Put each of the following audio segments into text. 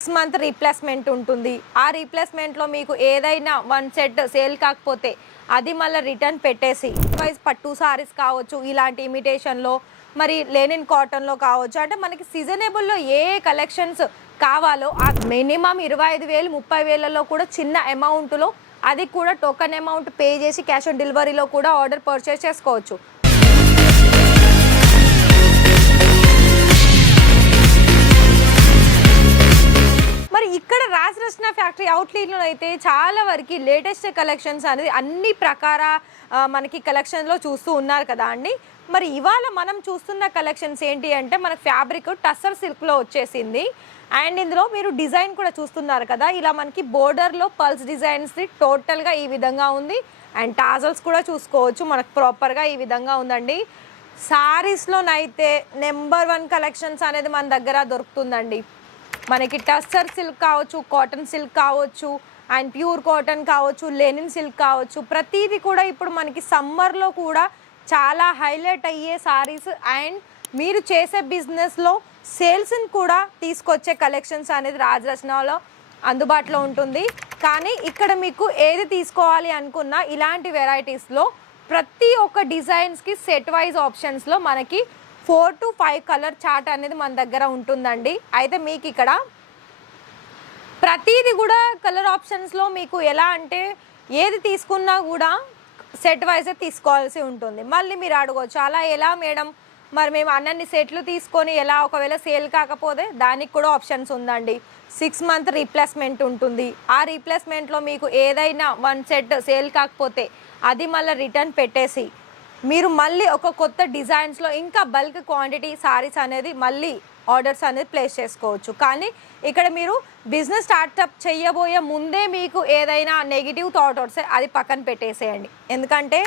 Six month replacement ఉంటుంది. ఆ రీప్లేస్మెంట్లో మీకు ఏదైనా వన్ సెట్ సేల్ కాకపోతే అది మళ్ళీ రిటర్న్ పెట్టేసి వైజ్ పట్టు సారీస్ కావచ్చు ఇలాంటి ఇమిటేషన్లో మరి లేనిన్ కాటన్లో కావచ్చు. అంటే మనకి సీజనబుల్లో ఏ కలెక్షన్స్ కావాలో ఆ మినిమం ఇరవై ఐదు వేలు ముప్పై వేలలో కూడా చిన్న అమౌంట్లో అది కూడా టోకన్ అమౌంట్ పే చేసి క్యాష్ ఆన్ డెలివరీలో కూడా ఆర్డర్ పర్చేస్ చేసుకోవచ్చు. ఫ్యాక్టరీ అవుట్లెట్లో అయితే చాలా వరకు లేటెస్ట్ కలెక్షన్స్ అనేది అన్ని ప్రకార మనకి కలెక్షన్లో చూస్తూ ఉన్నారు కదా అండి. మరి ఇవాళ మనం చూస్తున్న కలెక్షన్స్ ఏంటి అంటే మన ఫ్యాబ్రిక్ టస్సర్ సిల్క్లో వచ్చేసింది. అండ్ ఇందులో మీరు డిజైన్ కూడా చూస్తున్నారు కదా ఇలా మనకి బోర్డర్లో పల్స్ డిజైన్స్ టోటల్గా ఈ విధంగా ఉంది. అండ్ టాజల్స్ కూడా చూసుకోవచ్చు మనకు ప్రాపర్గా ఈ విధంగా ఉందండి. సారీస్లోనైతే నెంబర్ వన్ కలెక్షన్స్ అనేది మన దగ్గర దొరుకుతుందండి. మనకి టస్సర్ సిల్క్ కావచ్చు కాటన్ సిల్క్ కావచ్చు అండ్ ప్యూర్ కాటన్ కావచ్చు లెనిన్ సిల్క్ కావచ్చు ప్రతిదీ కూడా ఇప్పుడు మనకి సమ్మర్లో కూడా చాలా హైలైట్ అయ్యే సారీస్. అండ్ మీరు చేసే బిజినెస్లో సేల్స్ని కూడా తీసుకొచ్చే కలెక్షన్స్ అనేది రాజరత్నాలో అందుబాటులో ఉంటుంది. కానీ ఇక్కడ మీకు ఏది తీసుకోవాలి అనుకున్నా ఇలాంటి వెరైటీస్లో ప్రతి ఒక్క డిజైన్స్కి సెట్ వైజ్ ఆప్షన్స్లో మనకి four to five colour chart అనేది మన దగ్గర ఉంటుందండి. అయితే మీకు ఇక్కడ ప్రతిది కూడా కలర్ ఆప్షన్స్లో మీకు ఎలా అంటే ఏది తీసుకున్నా కూడా సెట్ వైజే తీసుకోవాల్సి ఉంటుంది. మళ్ళీ మీరు అడగవచ్చు అలా ఎలా మేడం? మరి మేము అన్నన్ని సెట్లు తీసుకొని ఎలా? ఒకవేళ సేల్ కాకపోతే దానికి కూడా ఆప్షన్స్ ఉందండి. సిక్స్ మంత్ రీప్లేస్మెంట్ ఉంటుంది. ఆ రీప్లేస్మెంట్లో మీకు ఏదైనా వన్ సెట్ సేల్ కాకపోతే అది మళ్ళీ రిటర్న్ పెట్టేసి మీరు మళ్ళీ ఒక కొత్త డిజైన్స్లో ఇంకా బల్క్ క్వాంటిటీ సారీస్ అనేది మళ్ళీ ఆర్డర్స్ అనేది ప్లేస్ చేసుకోవచ్చు. కానీ ఇక్కడ మీరు బిజినెస్ స్టార్టప్ చేయబోయే ముందే మీకు ఏదైనా నెగిటివ్ థాట్ వస్తే అది పక్కన పెట్టేసేయండి. ఎందుకంటే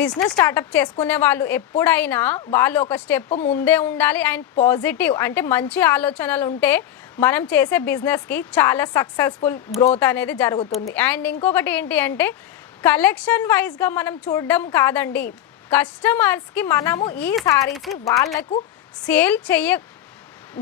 బిజినెస్ స్టార్టప్ చేసుకునే వాళ్ళు ఎప్పుడైనా వాళ్ళు ఒక స్టెప్ ముందే ఉండాలి అండ్ పాజిటివ్ అంటే మంచి ఆలోచనలు ఉంటే మనం చేసే బిజినెస్కి చాలా సక్సెస్ఫుల్ గ్రోత్ అనేది జరుగుతుంది. అండ్ ఇంకొకటి ఏంటి అంటే కలెక్షన్ వైజ్గా మనం చూడడం కాదండి. కస్టమర్స్కి మనము ఈ శారీస్ వాళ్ళకు సేల్ చేయగలుగుతున్నామా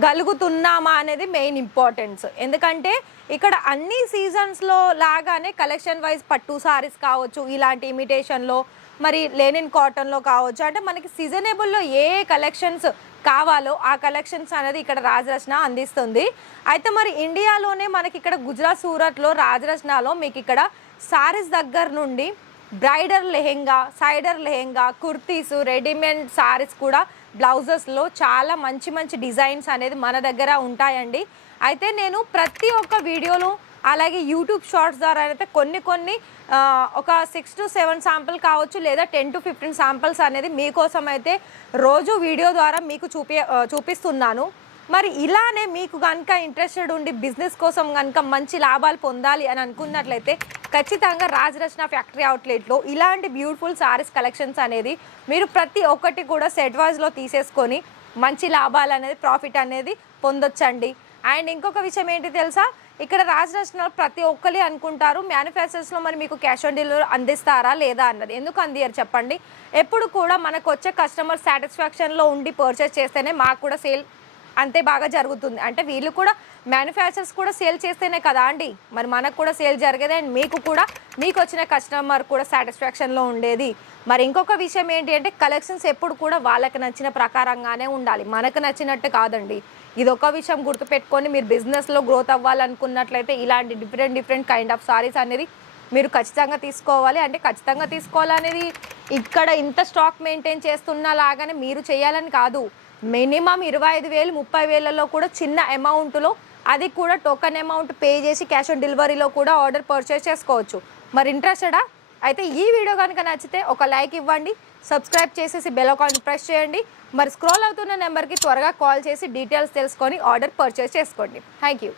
గలుగుతున్నామా అనేది మెయిన్ ఇంపార్టెన్స్. ఎందుకంటే ఇక్కడ అన్ని సీజన్స్లో లాగానే కలెక్షన్ వైజ్ పట్టు సారీస్ కావచ్చు ఇలాంటి ఇమిటేషన్లో మరి లెనిన్ కాటన్లో కావచ్చు అంటే మనకి సీజనబుల్లో ఏ కలెక్షన్స్ కావాలో ఆ కలెక్షన్స్ అనేది ఇక్కడ రాజరత్న అందిస్తుంది. అయితే మరి ఇండియాలోనే మనకి ఇక్కడ గుజరాత్ సూరత్లో రాజరచనలో మీకు ఇక్కడ సారీస్ దగ్గర నుండి బ్రైడర్ లెహెంగా సైడర్ లెహెంగా కుర్తీస్ రెడీమేడ్ సారీస్ కూడా బ్లౌజెస్లో చాలా మంచి మంచి డిజైన్స్ అనేది మన దగ్గర ఉంటాయండి. అయితే నేను ప్రతి ఒక్క వీడియోలో అలాగే యూట్యూబ్ షార్ట్స్ ద్వారా అయితే కొన్ని కొన్ని ఒక సిక్స్ టు సెవెన్ శాంపుల్ కావచ్చు లేదా టెన్ టు ఫిఫ్టీన్ శాంపుల్స్ అనేది మీకోసం అయితే రోజు వీడియో ద్వారా మీకు చూపి చూపిస్తున్నాను. మరి ఇలానే మీకు కనుక ఇంట్రెస్టెడ్ ఉండి బిజినెస్ కోసం కనుక మంచి లాభాలు పొందాలి అని అనుకున్నట్లయితే ఖచ్చితంగా రాజరత్న ఫ్యాక్టరీ అవుట్లెట్లో ఇలాంటి బ్యూటిఫుల్ సారీస్ కలెక్షన్స్ అనేది మీరు ప్రతి ఒక్కటి కూడా సెట్ వైజ్లో తీసేసుకొని మంచి లాభాలు అనేది ప్రాఫిట్ అనేది పొందొచ్చండి. అండ్ ఇంకొక విషయం ఏంటి తెలుసా? ఇక్కడ రాజరచనలు ప్రతి ఒక్కరి అనుకుంటారు. మ్యానుఫ్యాక్చర్స్లో మరి మీకు క్యాష్ ఆన్ డెలివరీ అందిస్తారా లేదా అన్నది ఎందుకు అందియరు చెప్పండి? ఎప్పుడు కూడా మనకు వచ్చే కస్టమర్ సాటిస్ఫాక్షన్లో ఉండి పర్చేస్ చేస్తేనే మాకు కూడా సేల్ అంతే బాగా జరుగుతుంది. అంటే వీళ్ళు కూడా మ్యానుఫ్యాక్చర్స్ కూడా సేల్ చేస్తేనే కదా అండి. మరి మనకు కూడా సేల్ జరిగేది అండ్ మీకు కూడా మీకు వచ్చిన కస్టమర్ కూడా సాటిస్ఫాక్షన్లో ఉండేది. మరి ఇంకొక విషయం ఏంటి అంటే కలెక్షన్స్ ఎప్పుడు కూడా వాళ్ళకి నచ్చిన ప్రకారంగానే ఉండాలి. మనకు నచ్చినట్టు కాదండి. ఇది ఒక విషయం గుర్తుపెట్టుకొని మీరు బిజినెస్లో గ్రోత్ అవ్వాలనుకున్నట్లయితే ఇలాంటి different different kind of saris అనేది మీరు ఖచ్చితంగా తీసుకోవాలి. అంటే ఖచ్చితంగా తీసుకోవాలనేది ఇక్కడ ఇంత స్టాక్ మెయింటైన్ చేస్తున్నా లాగానే మీరు చేయాలని కాదు. మినిమం ఇరవై ఐదు వేలు ముప్పై వేలలో కూడా చిన్న అమౌంట్లో అది కూడా టోకన్ అమౌంట్ పే చేసి క్యాష్ ఆన్ డెలివరీలో కూడా ఆర్డర్ పర్చేస్ చేసుకోవచ్చు. మరి ఇంట్రెస్టెడా అయితే ఈ వీడియో కనుక నచ్చితే ఒక లైక్ ఇవ్వండి సబ్స్క్రైబ్ చేసేసి బెల్ ఐకాన్ ప్రెస్ చేయండి. మరి స్క్రోల్ అవుతున్న నెంబర్కి త్వరగా కాల్ చేసి డీటెయిల్స్ తెలుసుకొని ఆర్డర్ పర్చేస్ చేసుకోండి. Thank you